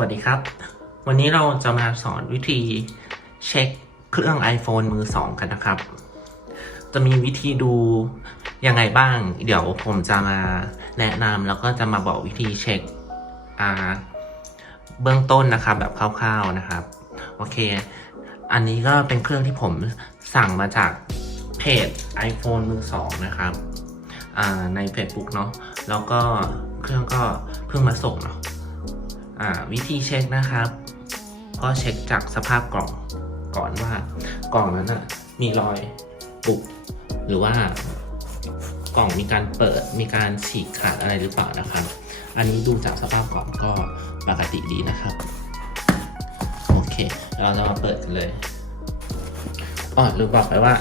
วัสดีครับ วันนี้เราจะมาสอนวิธีเช็คเครื่อง iPhone มือสองกันนะครับ จะมีวิธีดูยังไงบ้าง เดี๋ยวผมจะมาแนะนำแล้วก็จะมาบอกวิธีเช็คอ่าเบื้องต้นนะครับแบบคร่าวๆนะครับ โอเค อันนี้ก็เป็นเครื่องที่ผมสั่งมาจากเพจ iPhone มือสองนะครับใน Facebook เนาะแล้วก็เครื่องก็เพิ่งมาส่งเนาะ วิธีเช็คนะครับ ก็เช็คจากสภาพกล่องก่อนว่ากล่องนั้นนะมีรอยปุกหรือว่ากล่องมีการเปิดมีการฉีกขาดอะไรหรือเปล่านะครับ อันนี้ดูจากสภาพกล่องก็ปกติดีนะครับ โอเค เราจะมาเปิดกันเลยอ๋อลืมบอกไปว่า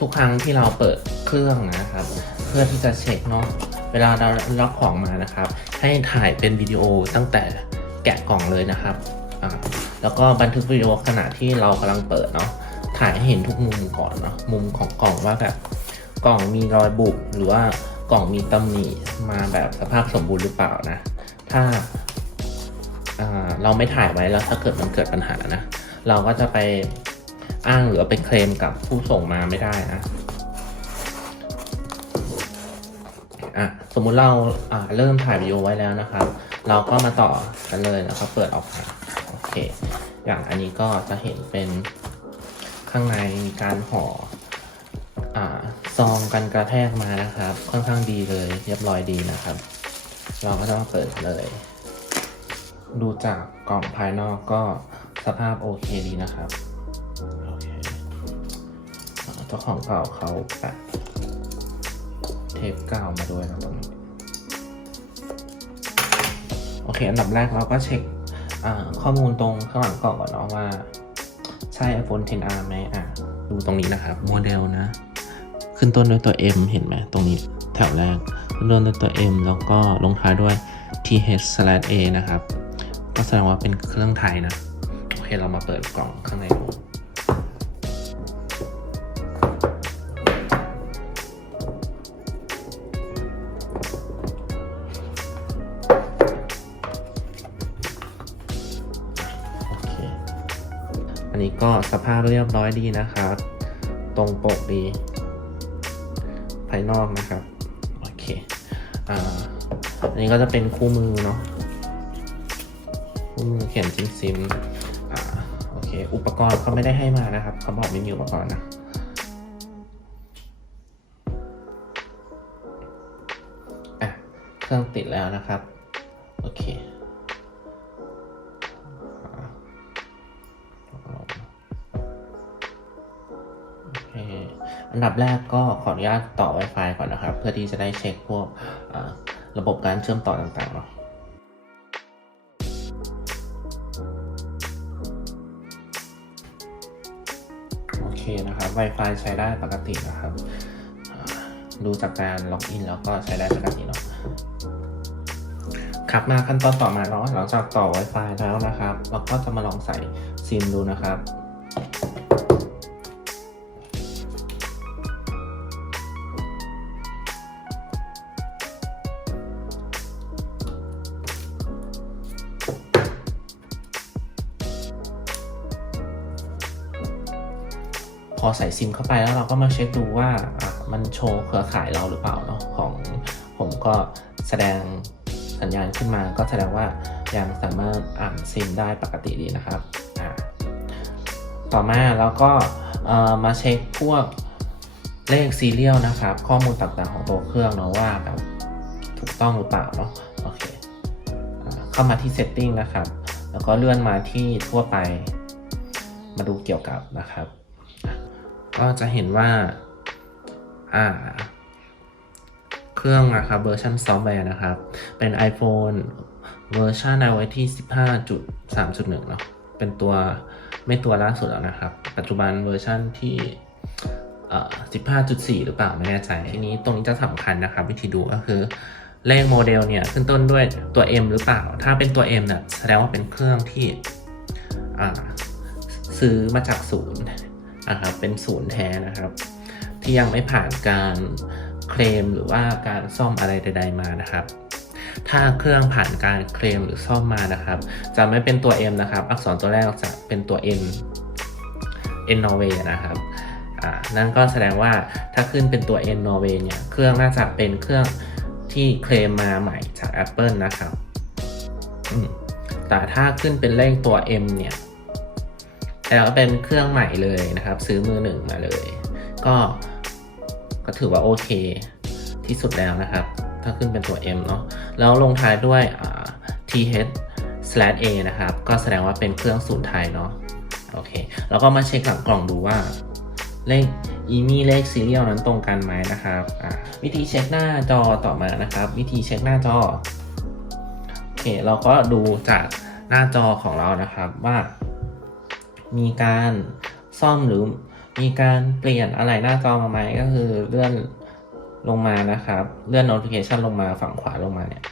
ทุกครั้งที่เราเปิดเครื่องนะครับ เพื่อที่จะเช็คเนาะ เวลาเราล็อกของมานะครับ ให้ถ่ายเป็นวิดีโอตั้งแต่แกะกล่องเลยนะครับแล้วก็บันทึกวิดีโอขณะที่เรากำลังเปิดเนาะถ่ายให้เห็นทุกมุมก่อนเนาะมุมของกล่องว่าแบบกล่องมีรอยบุบหรือว่ากล่องมีตำหนิมาแบบสภาพสมบูรณ์หรือเปล่านะ ถ้าาเราไม่ถ่ายไว้แล้วถ้าเกิดมันเกิดปัญหานะ เราก็จะไปอ้างหรือไปเคลมกับผู้ส่งมาไม่ได้นะ สมมุติเราอ่าเริ่มถ่ายวิดีโอไว้แล้วนะครับ เราก็มาต่อกันเลยแล้วก็เปิดออกมาโอเค อย่างอันนี้ก็จะเห็นเป็นข้างในมีการห่ออ่าซองกันกระแทกมานะครับ ค่อนข้างดีเลย เรียบร้อยดีนะครับ เราก็จะมาเปิดเลย ดูจากกล่องภายนอกก็สภาพโอเคดีนะครับโอเคอ่าเจ้าของเก่าเขาแปะ เทปกาวมาด้วยนะตรงนี้โอเค อันดับแรกเราก็เช็คข้อมูลตรงข้างหลังกล่องก่อนเนาะว่า ใช่ iPhone 10R ไหมอะ ดูตรงนี้นะครับ โมเดลนะ ขึ้นต้นด้วยตัว M เห็นไหมตรงนี้แถวแรก ขึ้นต้นด้วยตัว M แล้วก็ลงท้ายด้วย th/a นะครับ ก็แสดงว่าเป็นเครื่องไทยนะ โอเค เรามาเปิดกล่องข้างในดู ก็สภาพเรียบร้อยดีนะครับ ตรงปกดี ภายนอกนะครับ โอเค อ่า อันนี้ก็จะเป็นคู่มือเนาะ คู่มือเขียนซิมซิมอ่า โอเค อุปกรณ์เขาไม่ได้ให้มานะครับ เขาบอกไม่มีอุปกรณ์นะอะเครื่องติดแล้วนะครับ โอเค ดับแรกก็ขออนุญาตต่อ Wi-Fi ก่อนนะครับ เพื่อที่จะได้เช็คพวกระบบการเชื่อมต่อต่างๆเนาะโอเคนะครับ Wi-Fi ใช้ได้ปกตินะครับ ดูจากการล็อกอินแล้วก็ใช้ได้ปกติเนาะครับมาขั้นตอนต่อมาเนาะหลังจากต่อ Wi-Fi แล้วนะครับ เราก็จะมาลองใส่ซิมดูนะครับ ใส่ซิมเข้าไปแล้วเราก็มาเช็คดูว่ามันโชว์เครือข่ายเราหรือเปล่าเนาะของผมก็แสดงสัญญาณขึ้นมาก็แสดงว่ายังสามารถอ่านซิมได้ปกติดีนะครับ ต่อมาแล้วก็มาเช็คพวกเลขซีเรียลนะครับ ข้อมูลต่างๆของตัวเครื่องเนาะว่าแบบถูกต้องหรือเปล่าเนาะโอเคอเข้ามาที่ setting นะครับ แล้วก็เลื่อนมาที่ทั่วไปมาดูเกี่ยวกับนะครับ ก็จะเห็นว่าอ่าเครื่องนะครับเวอร์ชันซอฟต์แวร์นะครับ เป็น iPhone เวอร์ชันเอาไว้ที่ 15.3.1 เนาะเป็นตัวไม่ตัวล่าสุดแล้วนะครับ ปัจจุบันเวอร์ชันที่เอ่อ15.4 หรือเปล่าไม่แน่ใจ ทีนี้ตรงนี้จะสำคัญนะครับ วิธีดูก็คือ เลขโมเดลเนี่ยขึ้นต้นด้วยตัว M หรือเปล่า ถ้าเป็นตัว M เนี่ยแสดงว่าเป็นเครื่องที่ซื้อมาจากศูนย์ นะครับเป็นศูนย์แท้นะครับ ที่ยังไม่ผ่านการเคลมหรือว่าการซ่อมอะไรใด ๆมานะครับถ้าเครื่องผ่านการเคลมหรือซ่อมมานะครับ จะไม่เป็นตัว M นะครับ อักษรตัวแรกจะเป็นตัว N N Norway นะครับอ่านั่นก็แสดงว่าถ้าขึ้นเป็นตัว N Norway เนี่ย เครื่องน่าจะเป็นเครื่องที่เคลมมาใหม่จาก Apple นะครับอืมแต่ถ้าขึ้นเป็นเลขตัว M เนี่ย แล้วเป็นเครื่องใหม่เลยนะครับ ซื้อมือหนึ่งมาเลย ก็ก็ถือว่าโอเคที่สุดแล้วนะครับ ถ้าขึ้นเป็นตัว M เนาะแล้วลงท้ายด้วย th slash a นะครับ ก็แสดงว่าเป็นเครื่องศูนย์ไทยเนาะโอเคแล้วก็มาเช็คหลังกล่องดูว่า เลขอีมี่เลขซีเรียลนั้นตรงกันไหมนะครับวิธีเช็คหน้าจอต่อมานะครับ วิธีเช็คหน้าจอโอเคเราก็ดูจากหน้าจอของเรานะครับว่า มีการซ่อมหรือมีการเปลี่ยนอะไรหน้าจอมาไหมก็คือเลื่อนลงมานะครับ เลื่อน notification ลงมาฝั่งขวาลงมาเนี่ย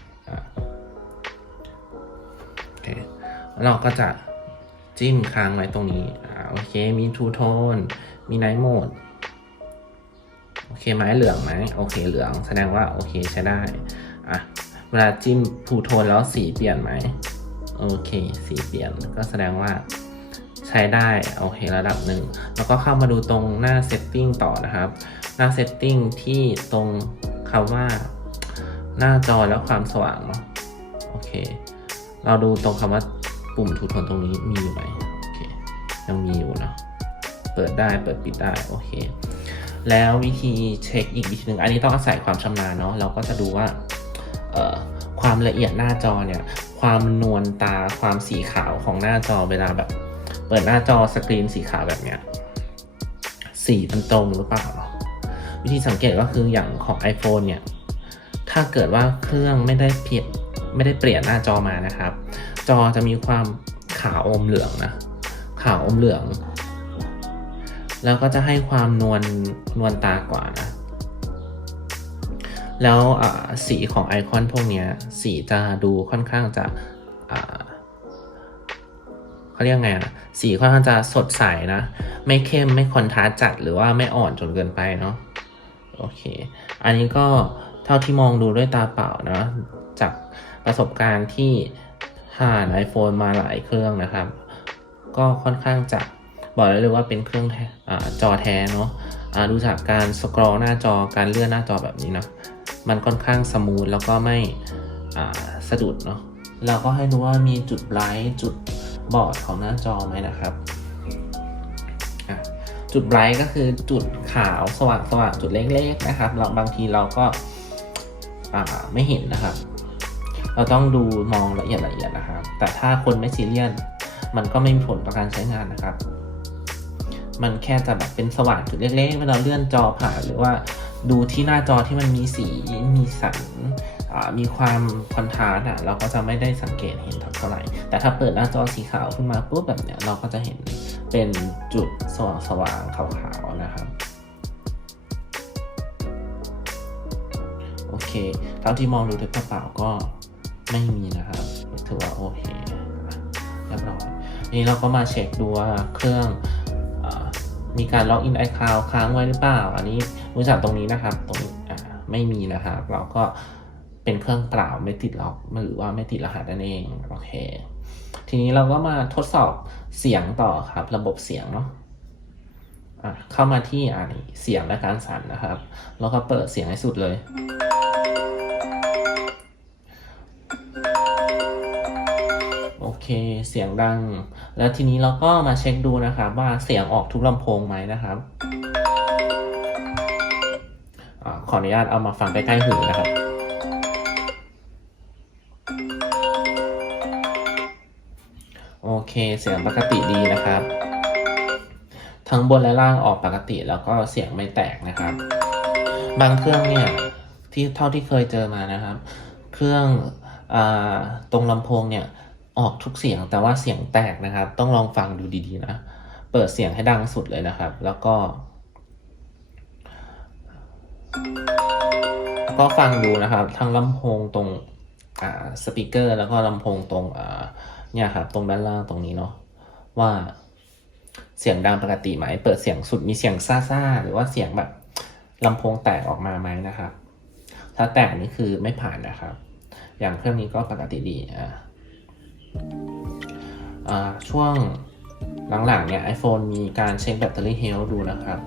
โอเคเราก็จะจิ้มค้างไว้ตรงนี้อ่าโอเค มี True Tone มี Night Mode โอเคไหมเหลืองไหมโอเคเหลือง แสดงว่าโอเคใช้ได้อะเวลาจิ้ม True Tone แล้วสีเปลี่ยนไหมโอเค สีเปลี่ยนก็แสดงว่า ใช้ได้โอเคระดับหนึ่งแล้วก็เข้ามาดูตรงหน้า setting ต่อนะครับ หน้า setting ที่ตรงคำว่า หน้าจอและความสว่างเนาะโอเค เราดูตรงคำว่าปุ่มถูทนตรงนี้มีอยู่ไหมโอเคยังมีอยู่เนาะเปิดได้เปิดปิดได้โอเค แล้ววิธีเช็คอีกวิธีหนึ่งอันนี้ต้องอาศัยความชำนาญเนาะเราก็จะดูว่าความละเอียดหน้าจอเนี่ย ความนวลตาความสีขาวของหน้าจอเวลาแบบ เปิดหน้าจอสกรีนสีขาวแบบเนี้ยสีมันตรงหรือเปล่า วิธีสังเกตก็คืออย่างของ iPhone เนี่ย ถ้าเกิดว่าเครื่องไม่ได้เปลี่ยนไม่ได้เปลี่ยนหน้าจอมานะครับ จอจะมีความขาวอมเหลืองนะขาวอมเหลือง แล้วก็จะให้ความนวลนวลตากว่านะแล้วสีของไอคอนพวกเนี้ยสีจะดูค่อนข้างจะ เขาเรียกไงอะสีค่อนข้างจะสดใสนะ ไม่เข้มไม่คอนทราสต์จัดหรือว่าไม่อ่อนจนเกินไปเนาะโอเค อันนี้ก็เท่าที่มองดูด้วยตาเปล่านะ จากประสบการณ์ที่ผ่าน iPhone มาหลายเครื่องนะครับ ก็ค่อนข้างจะบอกได้เลยว่าเป็นเครื่องอจอแท้เนาะอ่าดูจากการสครอลหน้าจอการเลื่อนหน้าจอแบบนี้นะมันค่อนข้างสมูทแล้วก็ไม่สะดุดเนาะเราก็ให้ดูว่ามีจุดไบรท์จุด บอร์ดของหน้าจอไหมนะครับจุดไบรท์ก็คือจุดขาวสว่างสว่างจุดเล็กๆนะครับเราบางทีเราก็ไม่เห็นนะครับ เราต้องดูมองละเอียดละเอียดนะครับ แต่ถ้าคนไม่ซีเรียสมันก็ไม่มีผลต่อการใช้งานนะครับ มันแค่จะแบบเป็นสว่างจุดเล็กๆเมื่อเราเลื่อนจอผ่านหรือว่าดูที่หน้าจอที่มันมีสีมีสัน มีความคอนทราสต์อะเราก็จะไม่ได้สังเกตเห็นเท่าไหร่ แต่ถ้าเปิดหน้าจอสีขาวขึ้นมาปุ๊บแบบเนี้ยเราก็จะเห็นเป็นจุดสว่างสว่างๆขาวๆนะครับโอเคเท่าที่มองดูด้วยกระเป๋าก็ไม่มีนะครับถือว่าโอเคเรียบร้อยนี้เราก็มาเช็คดูว่าเครื่องอมีการล็อกอิน iCloud ค้างไว้หรือเปล่า อันนี้ดูจากตรงนี้นะครับ ตรงนี้ไม่มีนะครับ เราก็ เป็นเครื่องเปล่าไม่ติดล็อกหรือว่าไม่ติดรหัสนั่นเองโอเค ทีนี้เราก็มาทดสอบเสียงต่อครับ ระบบเสียงเนาะอะเข้ามาที่อ่านี่เสียงและการสั่นนะครับ แล้วก็เปิดเสียงให้สุดเลย โอเค เสียงดัง แล้วทีนี้เราก็มาเช็คดูนะครับ ว่าเสียงออกทุกลำโพงไหมนะครับอขออนุญาตเอามาฟังใกล้ๆหูนะครับ โอเคเสียงปกติดีนะครับ ทั้งบนและล่างออกปกติแล้วก็เสียงไม่แตกนะครับ บางเครื่องเนี่ยที่เท่าที่เคยเจอมานะครับ เครื่องอตรงลำโพงเนี่ยออกทุกเสียงแต่ว่าเสียงแตกนะครับ ต้องลองฟังดูดีๆนะ เปิดเสียงให้ดังสุดเลยนะครับ แล้วก็ ก็ฟังดูนะครับ ทั้งลำโพงตรงสปีกเกอร์ แล้วก็ลำโพงตรงอ่า เนี่ยครับ ตรงด้านล่างตรงนี้เนาะว่าเสียงดังปกติไหม เปิดเสียงสุดมีเสียงซ่าๆหรือว่าเสียงแบบลำโพงแตกออกมาไหมนะครับ ถ้าแตกนี่คือไม่ผ่านนะครับ อย่างเครื่องนี้ก็ปกติดีอ่าช่วงหลังๆเนี่ย iPhone มีการเช็คแบตเตอรี่เฮลท์ดูนะครับ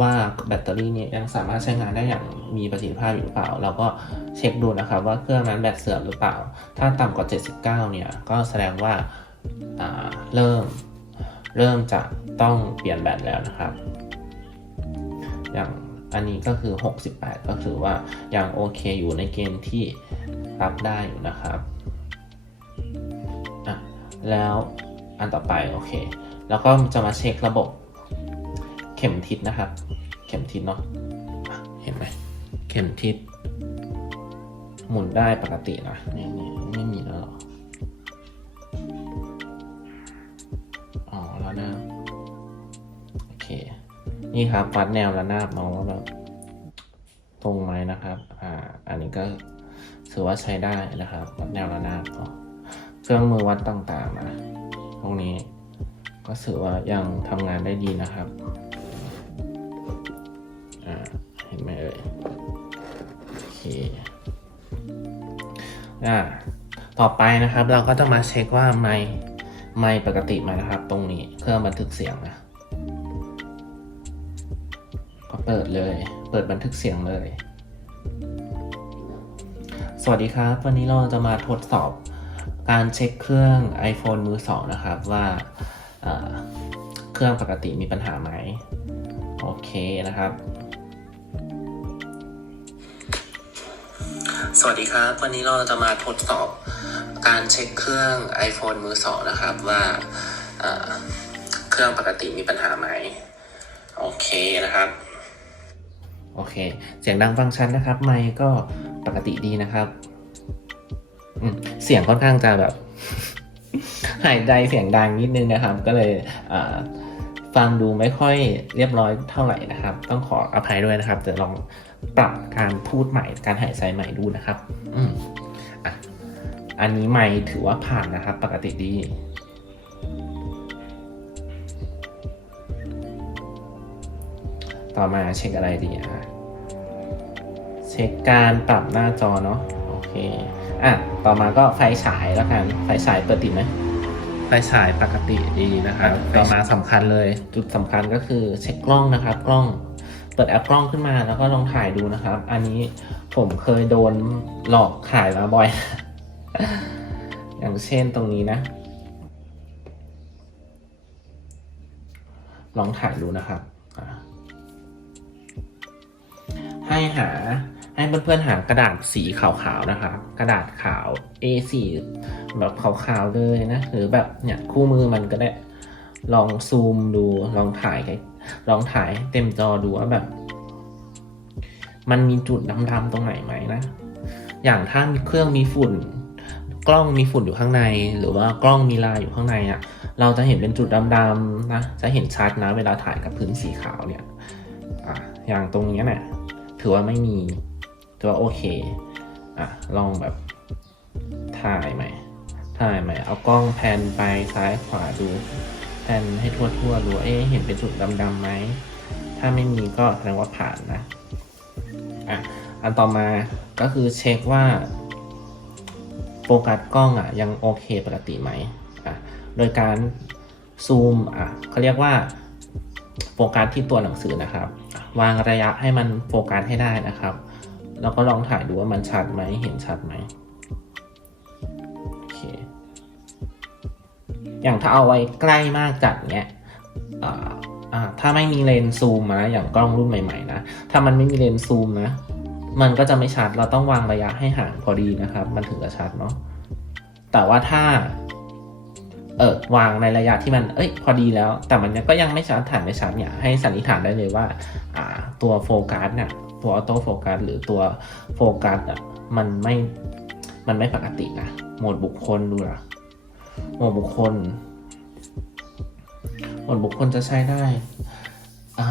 ว่าแบตเตอรี่เนี่ยยังสามารถใช้งานได้อย่างมีประสิทธิภาพอยู่หรือเปล่า เราก็เช็คดูนะครับว่าเครื่องนั้นแบตเสื่อมหรือเปล่า ถ้าต่ำกว่า 79 เนี่ยก็แสดงว่าาเริ่มเริ่มจะต้องเปลี่ยนแบตแล้วนะครับ อย่างอันนี้ก็คือ 68 ก็ถือว่ายังโอเคอยู่ในเกณฑ์ที่รับได้อยู่นะครับอะแล้วอันต่อไปโอเค แล้วก็จะมาเช็คระบบ ข็มทิศนะครับ เข็มทิศเนาะเห็นไหมเข็มทิศหมุนได้ปกตินะนี่นี่ไม่มีแล้วหรออ๋อแล้วนะโอเค นี่ครับวัดแนวระนาบเนาะว่าแบบตรงไหมนะครับ อ่า อันนี้ก็ถือว่าใช้ได้นะครับ วัดแนวระนาบเนาะเครื่องมือวัดต่างๆนะตรงนี้ก็ถือว่ายังทำงานได้ดีนะครับ อ่าต่อไปนะครับเราก็ต้องมาเช็คว่าไมค์ไมค์ปกติไหมนะครับ ตรงนี้เครื่องบันทึกเสียงนะก็เปิดเลย เปิดบันทึกเสียงเลย สวัสดีครับ วันนี้เราจะมาทดสอบการเช็คเครื่อง iPhone มือสองนะครับว่าเครื่องปกติมีปัญหาไหมโอเคนะครับ สวัสดีครับ วันนี้เราจะมาทดสอบการเช็คเครื่อง iPhone มือสองนะครับว่าเครื่องปกติมีปัญหาไหม โอเคนะครับ โอเค เสียงดังฟังชัดนะครับ ไมค์ก็ปกติดีนะครับ เสียงค่อนข้างจะแบบ หายใจเสียงดังนิดนึงนะครับ ก็เลยอ่า ฟังดูไม่ค่อยเรียบร้อยเท่าไหร่นะครับ ต้องขออภัยด้วยนะครับจะลองปรับการพูดใหม่การหายใจใหม่ดูนะครับ อืมอะอันนี้ไม่ถือว่าผ่านนะครับ ปกติดีต่อมาเช็คอะไรดีอะเช็คการปรับหน้าจอเนาะโอเคอะต่อมาก็ไฟฉายแล้วกันไฟฉายเปิดติดไหม ฟฉายปกติดีนะครับ ต่อมาสำคัญเลย จุดสำคัญก็คือเช็คกล้องนะครับ กล้อง เปิดแอปกล้องขึ้นมาแล้วก็ลองถ่ายดูนะครับ อันนี้ผมเคยโดนหลอกถ่ายมาบ่อย อย่างเช่นตรงนี้นะ ลองถ่ายดูนะครับอะให้หา ให้เพื่อนๆหากระดาษสีขาวๆนะครับกระดาษขาว A4 แบบขาวๆเลยนะ หรือแบบเนี่ยคู่มือมันก็ได้ลองซูมดูลองถ่ายลองถ่ายเต็มจอดูว่าแบบ มันมีจุดดำๆตรงไหนไหมนะ อย่างถ้ามีเครื่องมีฝุ่น กล้องมีฝุ่นอยู่ข้างใน หรือว่ากล้องมีลายอยู่ข้างในอะ่ะ เราจะเห็นเป็นจุดดำๆนะ จะเห็นชัดนะ เวลาถ่ายกับพื้นสีขาวเนี่ยออย่างตรงเนี้ยเนี่ยถือว่าไม่มี ว่าโอเค อะ ลองแบบถ่ายใหม่ ถ่ายใหม่ เอากล้องแพนไปซ้ายขวาดู แพนให้ทั่วๆดูเอ๊ะเห็นเป็นจุดดำๆไหม ถ้าไม่มีก็แสดงว่าผ่านนะ อะ อันต่อมาก็คือเช็คว่าโฟกัสกล้องอะยังโอเคปกติไหมอะ โดยการซูมอะเขาเรียกว่าโฟกัสที่ตัวหนังสือนะครับ วางระยะให้มันโฟกัสให้ได้นะครับ แล้วก็ลองถ่ายดูว่ามันชัดไหมเห็นชัดไหมโอเคอย่างถ้าเอาไว้ใกล้มากจัดเนี้ยถ้าไม่มีเลนส์ซูมนะอย่างกล้องรุ่นใหม่ๆนะถ้ามันไม่มีเลนส์ซูมนะ มันก็จะไม่ชัดเราต้องวางระยะให้ห่างพอดีนะครับ มันถึงจะชัดเนาะแต่ว่าถ้าเออวางในระยะที่มันเอ้ยพอดีแล้ว แต่มันก็ยังไม่ชัดถ่ายไม่ชัดเนี่ยให้สันนิษฐานได้เลยว่าอ่าตัวโฟกัสเนี่ย ตัวออโต้โฟกัสหรือตัวโฟกัสอะมันไม่มันไม่ปกตินะโหมดบุคคลดูละโหมดบุคคลโหมดบุคคลจะใช้ได้อ่า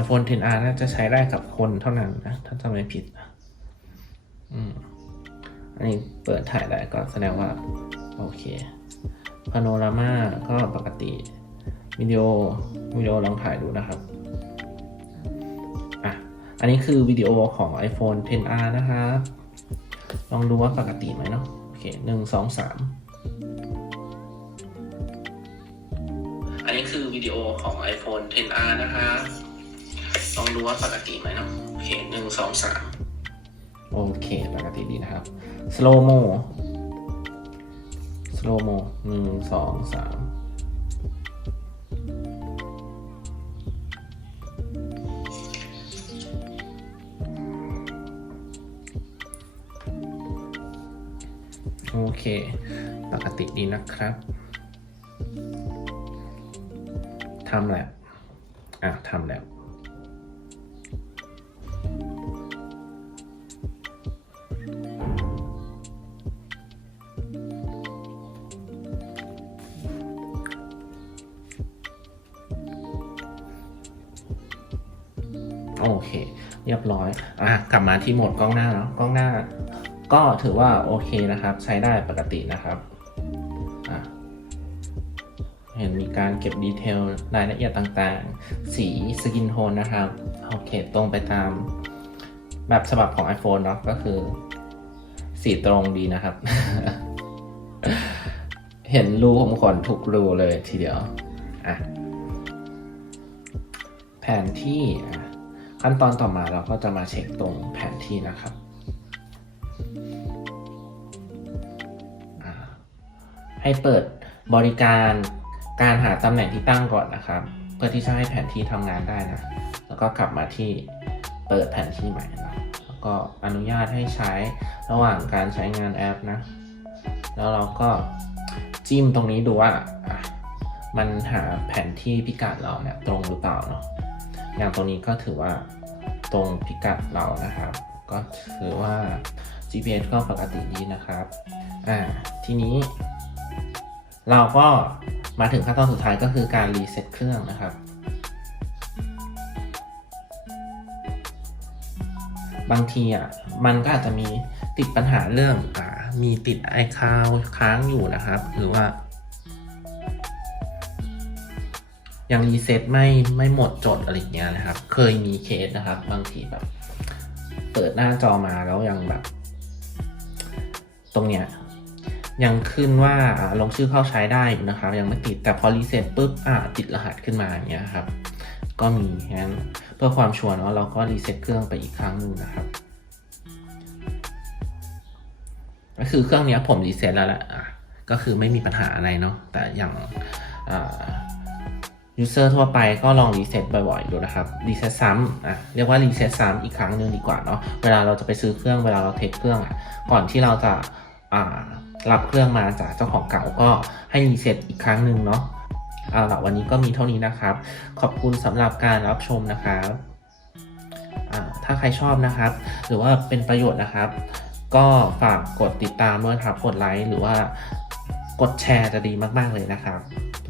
iPhone 10R น่าจะใช้ได้กับคนเท่านั้นนะ ถ้าจำไม่ผิดนะอืมอันนี้เปิดถ่ายได้ก็แสดงว่า โอเคพาโนรามาก็ปกติวิดีโอวิดีโอลองถ่ายดูนะครับ อันนี้คือวิดีโอของ iPhone 10R นะครับลองดูว่าปกติไหมเนาะ โอเคหนึ่งสองสามอันนี้คือวิดีโอของ iPhone 10R นะครับลองดูว่าปกติไหมเนาะ โอเคหนึ่งสองสามโอเค ปกติดีนะครับ slow mo slow mo หนึ่งสองสาม เค ปกติดีนะครับทำแล้วอะทำแล้วโอเค เรียบร้อย อะ กลับมาที่โหมดกล้องหน้าแล้ว กล้องหน้า ก็ถือว่าโอเคนะครับ ใช้ได้ปกตินะครับ เห็นมีการเก็บดีเทลรายละเอียดต่างๆ สีสกินโทนนะครับ โอเค ตรงไปตามแบบฉบับของ iPhone เนาะก็คือ สีตรงดีนะครับ เห็นรูผมขนทุกรูเลยทีเดียว อะ แผนที่ขั้นตอนต่อมาเราก็จะมาเช็คตรงแผนที่นะครับ ให้เปิดบริการการหาตำแหน่งที่ตั้งก่อนนะครับ เพื่อที่จะให้แผนที่ทำงานได้นะ แล้วก็กลับมาที่เปิดแผนที่ใหม่นะแล้วก็อนุญาตให้ใช้ระหว่างการใช้งานแอปนะ แล้วเราก็จิ้มตรงนี้ดูว่ามันหาแผนที่พิกัดเราเนี่ยตรงหรือเปล่าเนาะ อย่างตรงนี้ก็ถือว่าตรงพิกัดเรานะครับ ก็ถือว่า GPS ก็ปกติดีนะครับ อ่า ทีนี้ เราก็มาถึงขั้นตอนสุดท้ายก็คือการรีเซ็ตเครื่องนะครับ บางทีอะมันก็อาจจะมีติดปัญหาเรื่องอ่ามีติดไอคาวค้างอยู่นะครับ หรือว่า ยังรีเซ็ตไม่ไม่หมดจดอะไรเงี้ยนะครับ เคยมีเคสนะครับ บางทีแบบ เปิดหน้าจอมาแล้วยังแบบ ตรงเนี้ย ยังขึ้นว่าลงชื่อเข้าใช้ได้อยู่นะครับ ยังไม่ติดแต่พอรีเซ็ตปุ๊บอ่าติดรหัสขึ้นมาอย่างเงี้ยครับ ก็มีงั้นเพื่อความชัวร์เนาะเราก็รีเซ็ตเครื่องไปอีกครั้งหนึ่งนะครับก็คือเครื่องนี้ผมรีเซ็ตแล้วแหละก็คือไม่มีปัญหาอะไรเนาะแต่อย่างยูเซอร์ทั่วไปก็ลองรีเซ็ตบ่อยๆดูนะครับรีเซ็ตซ้ำอะเรียกว่ารีเซ็ตซ้ำอีกครั้งหนึ่งดีกว่าเนาะเวลาเราจะไปซื้อเครื่องเวลาเราเทสเครื่องอะก่อนที่เราจะอ่า รับเครื่องมาจากเจ้าของเก่าก็ให้รีเซ็ตอีกครั้งหนึ่งเนาะเอาละวันนี้ก็มีเท่านี้นะครับ ขอบคุณสำหรับการรับชมนะครับถ้าใครชอบนะครับ หรือว่าเป็นประโยชน์นะครับ ก็ฝากกดติดตามด้วยครับ กดไลค์หรือว่ากดแชร์จะดีมากๆเลยนะครับ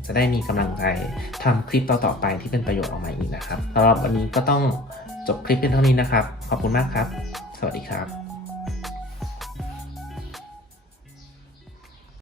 จะได้มีกำลังใจทำคลิปต่อๆไปที่เป็นประโยชน์ออกมาอีกนะครับสำหรับวันนี้ก็ต้องจบคลิปเป็นเท่านี้นะครับ ขอบคุณมากครับ สวัสดีครับ